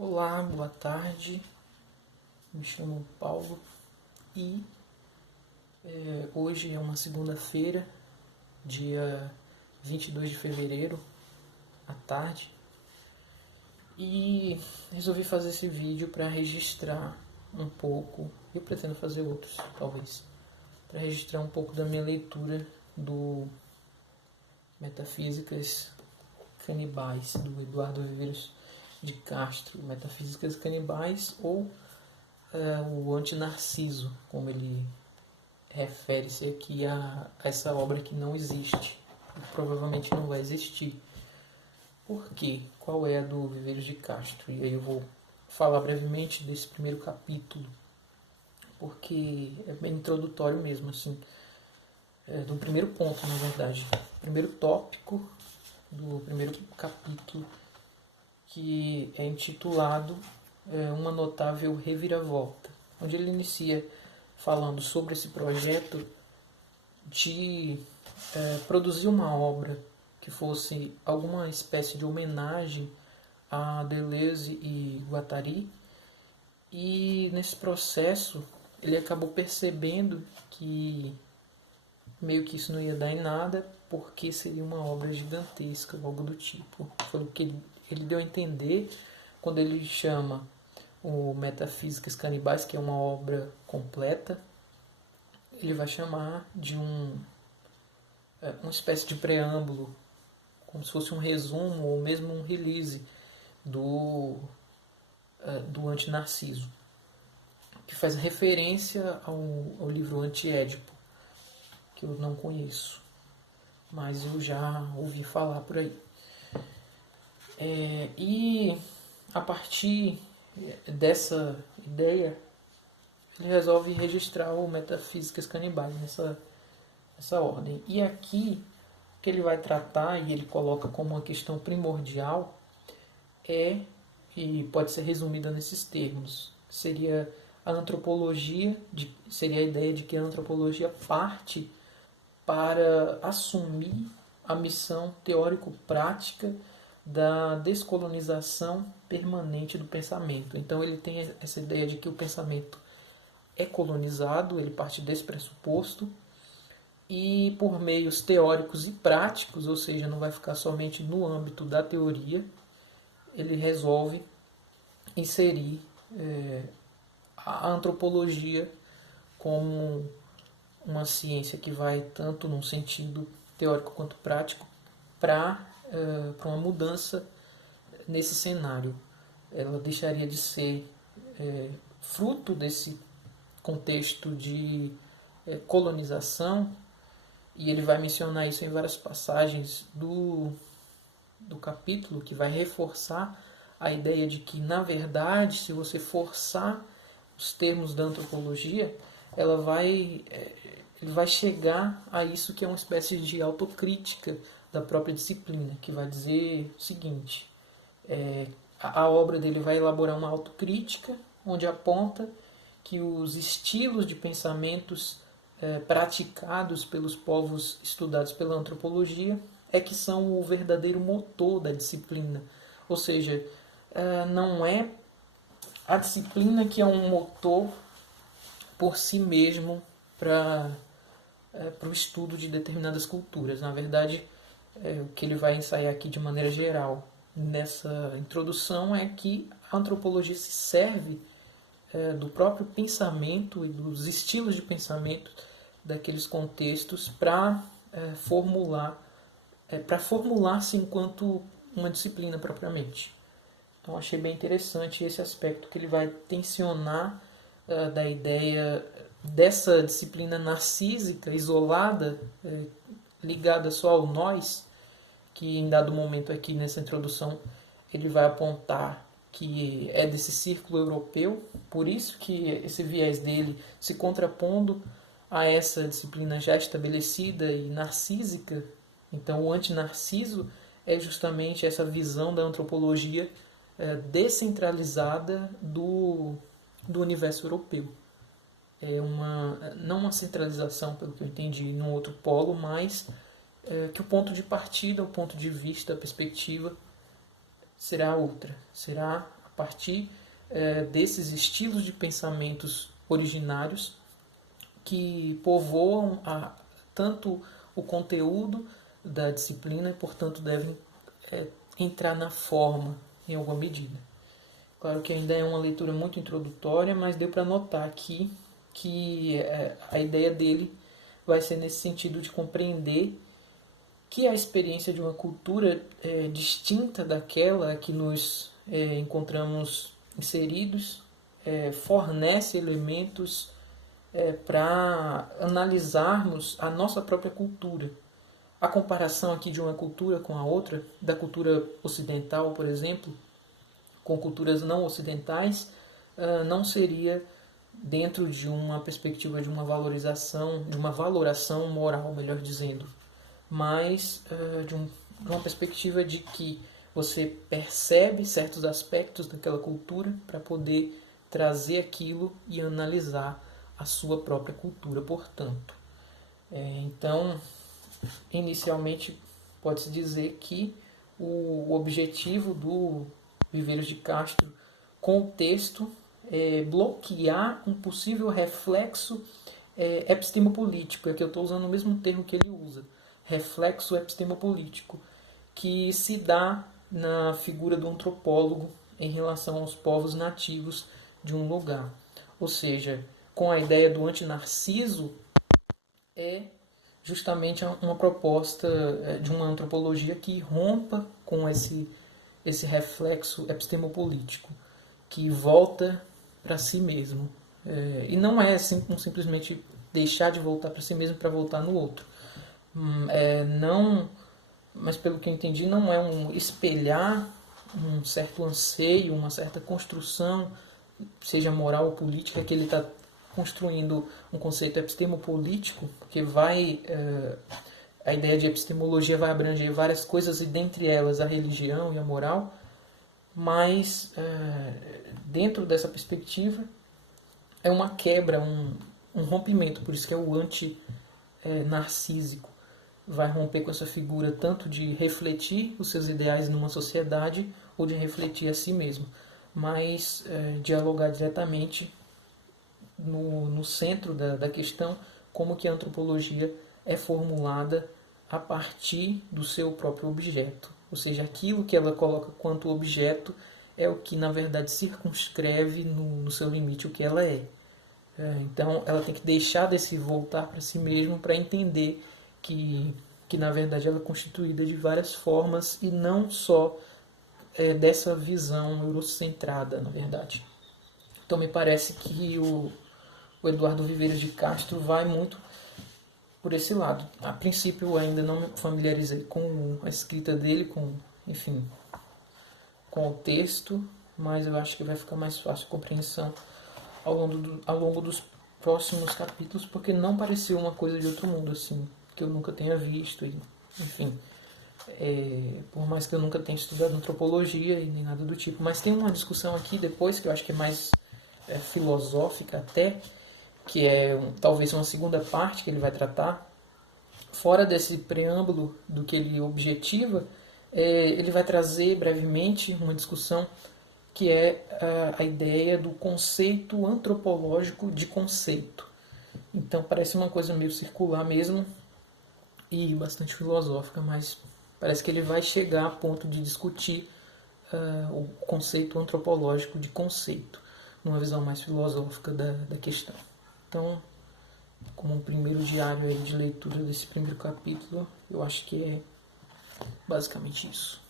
Olá, boa tarde. Me chamo Paulo e hoje é uma segunda-feira, dia 22 de fevereiro, à tarde, e resolvi fazer esse vídeo para registrar um pouco. Eu pretendo fazer outros, talvez, para registrar um pouco da minha leitura do Metafísicas Canibais, do Eduardo Viveiros de Castro, Metafísicas Canibais, ou o Antinarciso, como ele refere-se aqui a essa obra que não existe, e provavelmente não vai existir. Por quê? Qual é a do Viveiros de Castro? E aí eu vou falar brevemente desse primeiro capítulo, porque é bem introdutório mesmo, assim, do primeiro ponto, na verdade, primeiro tópico do primeiro capítulo, que é intitulado Uma Notável Reviravolta, onde ele inicia falando sobre esse projeto de produzir uma obra que fosse alguma espécie de homenagem a Deleuze e Guattari, e nesse processo ele acabou percebendo que meio que isso não ia dar em nada, porque seria uma obra gigantesca, algo do tipo. Foi o que ele deu a entender quando ele chama o Metafísicas Canibais, que é uma obra completa. Ele vai chamar de uma espécie de preâmbulo, como se fosse um resumo ou mesmo um release do Antinarciso, que faz referência ao livro Antiédipo, que eu não conheço, mas eu já ouvi falar por aí. E a partir dessa ideia, ele resolve registrar o Metafísicas Canibais nessa ordem. E aqui, o que ele vai tratar, e ele coloca como uma questão primordial, e pode ser resumida nesses termos, seria a antropologia, seria a ideia de que a antropologia parte para assumir a missão teórico-prática da descolonização permanente do pensamento. Então ele tem essa ideia de que o pensamento é colonizado, ele parte desse pressuposto, e por meios teóricos e práticos, ou seja, não vai ficar somente no âmbito da teoria, ele resolve inserir a antropologia como uma ciência que vai tanto num sentido teórico quanto prático para uma mudança nesse cenário. Ela deixaria de ser fruto desse contexto de colonização, e ele vai mencionar isso em várias passagens do capítulo, que vai reforçar a ideia de que, na verdade, se você forçar os termos da antropologia, ele vai chegar a isso que é uma espécie de autocrítica da própria disciplina, que vai dizer o seguinte: a obra dele vai elaborar uma autocrítica, onde aponta que os estilos de pensamentos praticados pelos povos estudados pela antropologia é que são o verdadeiro motor da disciplina. Ou seja, não é a disciplina que é um motor por si mesmo para o estudo de determinadas culturas. Na verdade, o que ele vai ensaiar aqui de maneira geral nessa introdução é que a antropologia se serve do próprio pensamento e dos estilos de pensamento daqueles contextos para formular-se enquanto uma disciplina propriamente. Então achei bem interessante esse aspecto que ele vai tensionar da ideia dessa disciplina narcísica, isolada, ligada só ao nós, que em dado momento aqui nessa introdução ele vai apontar que é desse círculo europeu, por isso que esse viés dele se contrapondo a essa disciplina já estabelecida e narcísica. Então o antinarciso é justamente essa visão da antropologia descentralizada do universo europeu. Não uma centralização, pelo que eu entendi, num outro polo, mas que o ponto de partida, o ponto de vista, a perspectiva será outra. Será a partir desses estilos de pensamentos originários que povoam tanto o conteúdo da disciplina e, portanto, devem entrar na forma em alguma medida. Claro que ainda é uma leitura muito introdutória, mas deu para notar aqui que a ideia dele vai ser nesse sentido de compreender que a experiência de uma cultura distinta daquela que nos encontramos inseridos fornece elementos para analisarmos a nossa própria cultura. A comparação aqui de uma cultura com a outra, da cultura ocidental, por exemplo, com culturas não ocidentais, não seria dentro de uma perspectiva de uma valorização, de uma valoração moral, melhor dizendo, mas de uma perspectiva de que você percebe certos aspectos daquela cultura para poder trazer aquilo e analisar a sua própria cultura, portanto. Então, inicialmente, pode-se dizer que o objetivo do Viveiros de Castro com o texto é bloquear um possível reflexo epistemopolítico. Aqui eu estou usando o mesmo termo que ele usa, reflexo epistemopolítico, que se dá na figura do antropólogo em relação aos povos nativos de um lugar. Ou seja, com a ideia do antinarciso, é justamente uma proposta de uma antropologia que rompa com esse reflexo epistemopolítico, que volta para si mesmo. E não é simplesmente deixar de voltar para si mesmo para voltar no outro. Não, mas pelo que eu entendi, não é um espelhar um certo anseio, uma certa construção, seja moral ou política, que ele está construindo um conceito epistemopolítico, porque a ideia de epistemologia vai abranger várias coisas, e dentre elas a religião e a moral, mas dentro dessa perspectiva é uma quebra, um rompimento, por isso que é o anti-narcísico. Vai romper com essa figura tanto de refletir os seus ideais numa sociedade ou de refletir a si mesmo, mas dialogar diretamente no centro da questão, como que a antropologia é formulada a partir do seu próprio objeto. Ou seja, aquilo que ela coloca quanto objeto é o que, na verdade, circunscreve no seu limite o que ela é. Então, ela tem que deixar desse voltar para si mesmo para entender que, na verdade, ela é constituída de várias formas e não só dessa visão eurocentrada, na verdade. Então, me parece que o Eduardo Viveiros de Castro vai muito por esse lado. A princípio, eu ainda não me familiarizei com a escrita dele, com o texto, mas eu acho que vai ficar mais fácil a compreensão ao longo dos próximos capítulos, porque não pareceu uma coisa de outro mundo, assim, que eu nunca tenha visto, enfim. Por mais que eu nunca tenha estudado antropologia e nem nada do tipo. Mas tem uma discussão aqui depois, que eu acho que é mais filosófica até, que é talvez uma segunda parte que ele vai tratar. Fora desse preâmbulo do que ele objetiva, ele vai trazer brevemente uma discussão que é a ideia do conceito antropológico de conceito. Então parece uma coisa meio circular mesmo e bastante filosófica, mas parece que ele vai chegar a ponto de discutir o conceito antropológico de conceito, numa visão mais filosófica da questão. Então, como um primeiro diário aí de leitura desse primeiro capítulo, eu acho que é basicamente isso.